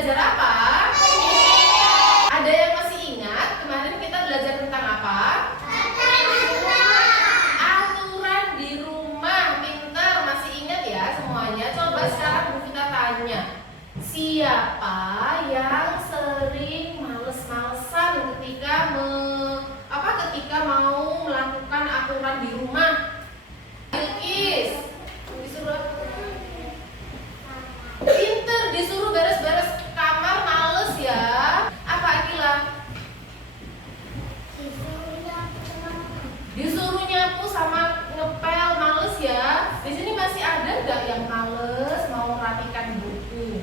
belajar apa? Ada yang masih ingat kemarin kita belajar tentang apa? Aturan di rumah. Pintar, masih ingat ya semuanya? Coba sekarang Bu Vita tanya, siapa yang sering males-malesan ketika mau melakukan aturan di rumah? Bilkis disuruh pinter, disuruh beres-beres kamar males ya. Apa Akila? Disuruh nyapu sama ngepel males ya. Di sini masih ada nggak yang males mau merapikan buku?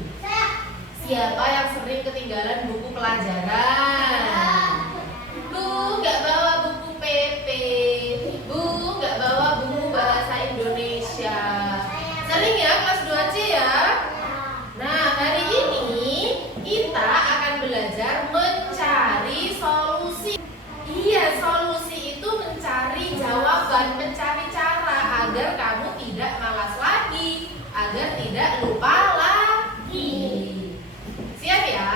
Siapa yang sering ketinggalan buku pelajaran? Bu, nggak bawa buku PP. Bu, nggak bawa buku bahasa Indonesia. Sering ya kelas 2C ya? Nah, hari ini kita akan belajar mencari solusi. Iya, solusi itu mencari jawaban, mencari cara agar kamu tidak malas lagi, agar tidak lupa lagi. Siap ya?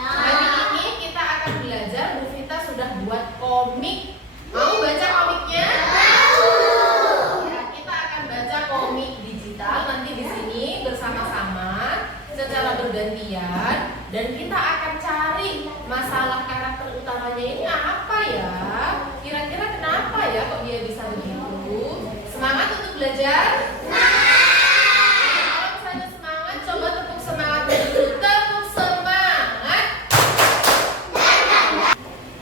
Hari ini kita akan belajar, Bu Vita sudah buat komik. Mau baca komiknya? Ya, kita akan baca komik digital nanti di sini bersama-sama secara bergantian, dan kita akan cari masalah karakter utamanya ini apa ya? Kira-kira kenapa ya kok dia bisa begitu? Semangat untuk belajar? Kalau misalnya semangat, coba tepuk semangat dulu. Tepuk semangat.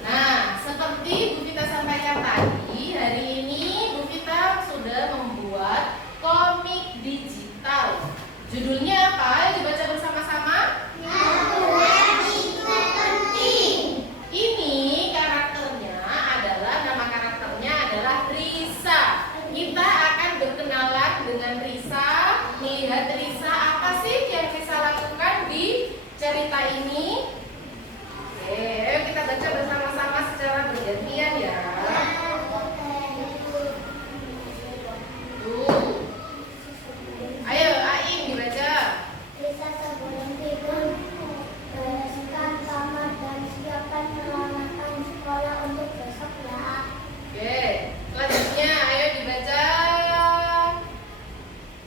Nah, seperti Bu Vita sampaikan tadi, hari ini Bu Vita sudah membuat komik digital. Judulnya apa? Ayo dibaca bersama-sama. Ini karakternya adalah, nama karakternya adalah Risa. Kita akan berkenalan dengan Risa, melihat Risa apa sih yang Risa lakukan di cerita ini. Oke, ayo kita baca bersama-sama secara bergantian ya. Tuh. Ayo, Aing dibaca. Risa sebelum tidur bereskan kamar dan siapkan peralatan sekolah untuk besok ya. Oke, selanjutnya ayo dibaca.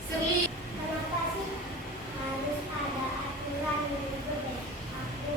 Sri. Kenapa sih harus ada aturan gitu deh? Aku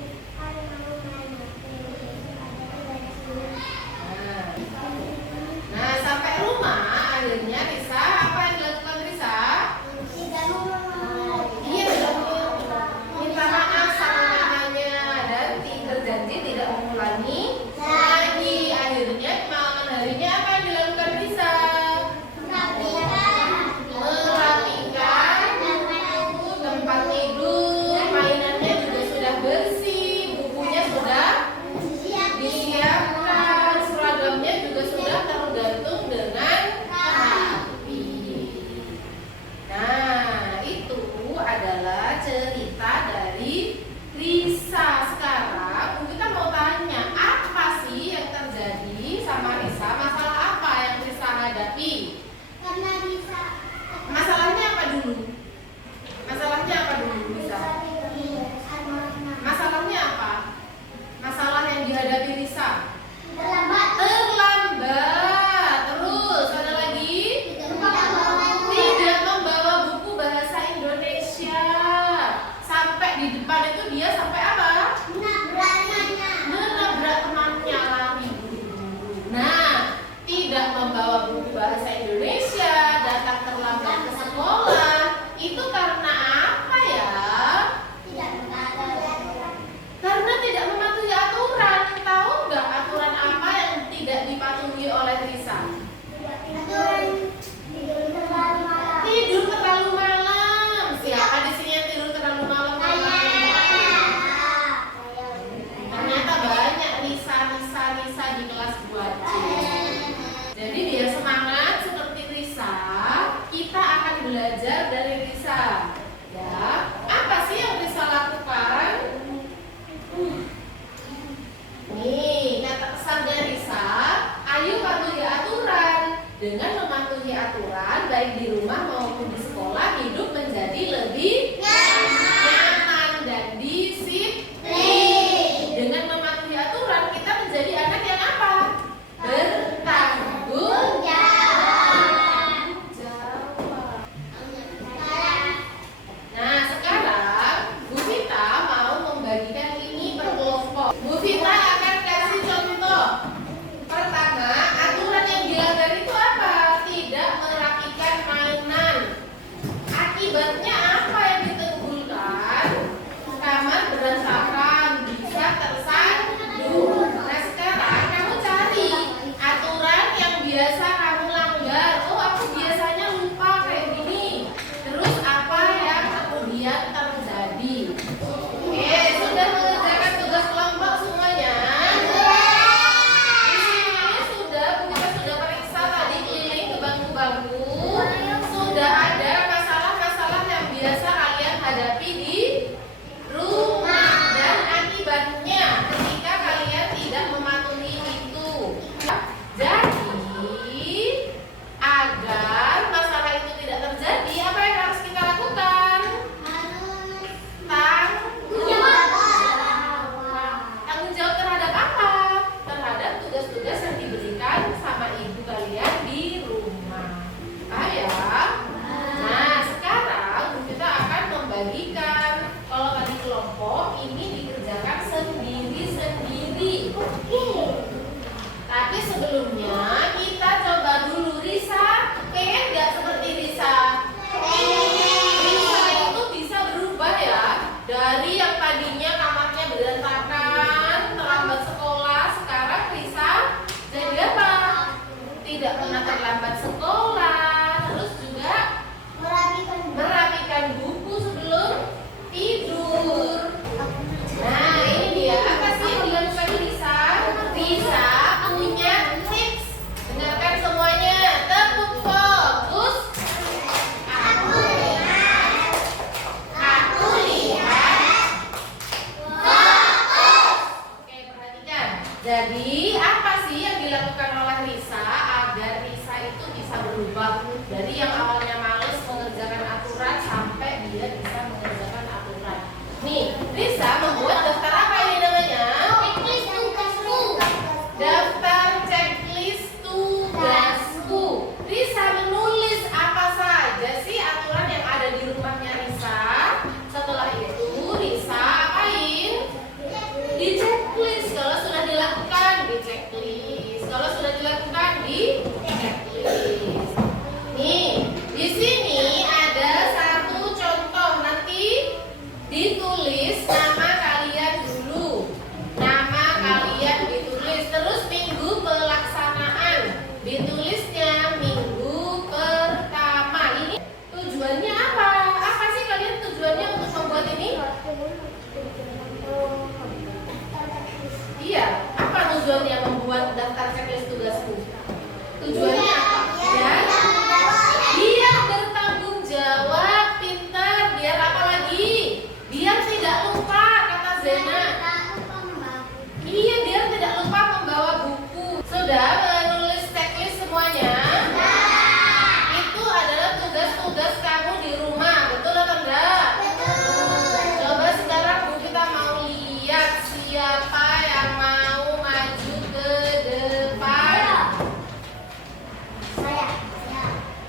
Jadi apa sih yang dilakukan oleh Risa agar Risa itu bisa berubah dari yang awalnya males mengerjakan aturan sampai dia bisa mengerjakan aturan. Nih, Risa membuat daftar apa ini namanya? Checklist tugasku. Daftar checklist tugasku. Risa menulis apa saja sih aturan yang ada di rumahnya Risa. Setelah itu Risa apain? Di checklist. Kalau sudah dilakukan di checklist. Kalau sudah dilakukan di checklist. Nih, di sini ada satu contoh. Nanti ditulis nama kalian dulu. Nama kalian ditulis. Terus minggu pelaksanaan. Ditulisnya minggu pertama. Ini tujuannya apa? Apa sih kalian tujuannya untuk membuat ini? Iya, apa tujuannya membuat daftar checklist tugasku? Tujuannya apa? Biar bertanggung jawab, pintar, biar apa lagi? Biar tidak lupa, kata Zena. Iya, biar tidak lupa membawa buku. Sudah menulis checklist semuanya? Itu adalah tugas-tugas kamu di rumah, betul atau enggak? Coba sekarang Bu kita mau lihat siapa yang mau maju ke depan.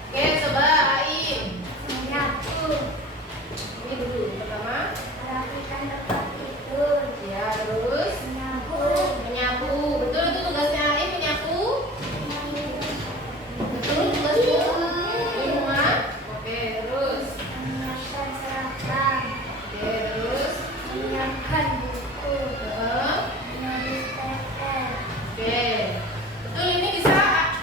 Oke, coba Aim. Ini dulu pertama. Ya, terus menyapu. Betul itu tugasnya Aim, menyapu. Betul tugasmu di rumah. Oke, terus. Oke, terus. Oke. Betul, ini bisa,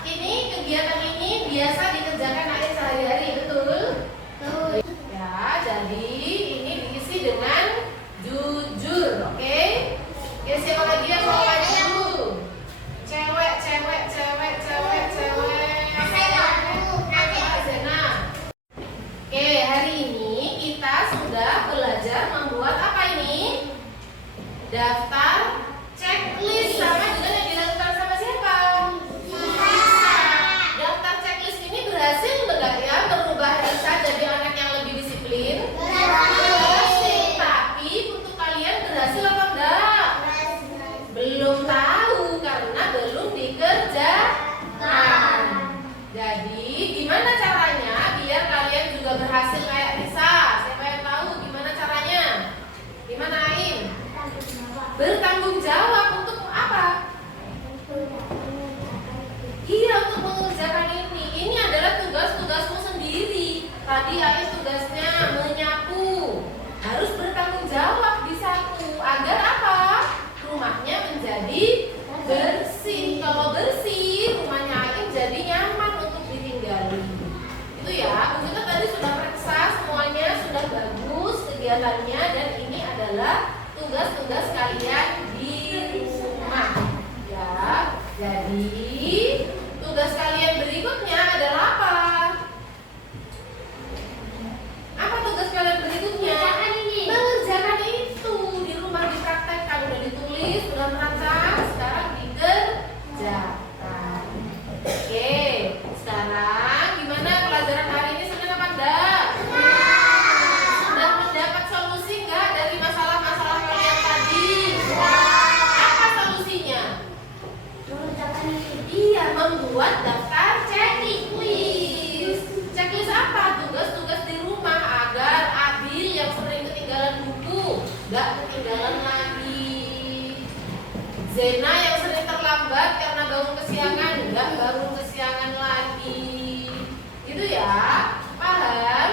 ini kegiatan ini biasa dikerjakan Ain sehari-hari, betul? Ya, jadi ini diisi dengan jujur, oke? Oke, siapa lagi yang mau maju? Cewek, cewek, cewek, cewek, cewek. Mbak Zena. Oke, hari ini kita sudah belajar membuat apa ini? Daftar checklist sama dengan yang dilakukan sama siapa? Daftar checklist ini berhasil enggak ya merubah Risa jadi anak yang lebih disiplin? Berhasil. Tapi untuk kalian berhasil atau enggak? Belum tahu karena belum dikerjakan. Jadi gimana caranya biar kalian juga berhasil kayak Risa? Siapa yang tahu gimana caranya? Gimana Ain? Bertanggung jawab untuk apa? Iya, untuk mengerjakan ini. Ini adalah tugas-tugasmu sendiri. Tadi Ain tugasnya menyapu. Harus bertanggung jawab di saku. Agar apa? Rumahnya menjadi bersih. Kalau bersih, rumahnya Ain jadi nyaman untuk ditinggali. Itu ya, Bu Vita tadi sudah periksa semuanya, sudah bagus kegiatannya. Dan ini adalah tugas-tugas kalian di rumah. Ya, jadi tugas kalian berikutnya adalah apa? Apa tugas kalian berikutnya? Mengerjakan itu di rumah, dipraktekkan, udah ditulis, udah merancang, sekarang dikerjakan. Oke, sekarang gimana pelajaran hari ini, senang apa enggak? Sudah mendapat solusi enggak dari masalah-masalah kalian tadi? Apa solusinya? Iya, membuat daftar checklist. Checklist apa? Tugas-tugas di rumah agar Abil yang sering ketinggalan buku nggak ketinggalan lagi. Zena yang sering terlambat karena bangun kesiangan nggak bangun kesiangan lagi. Gitu ya? Paham?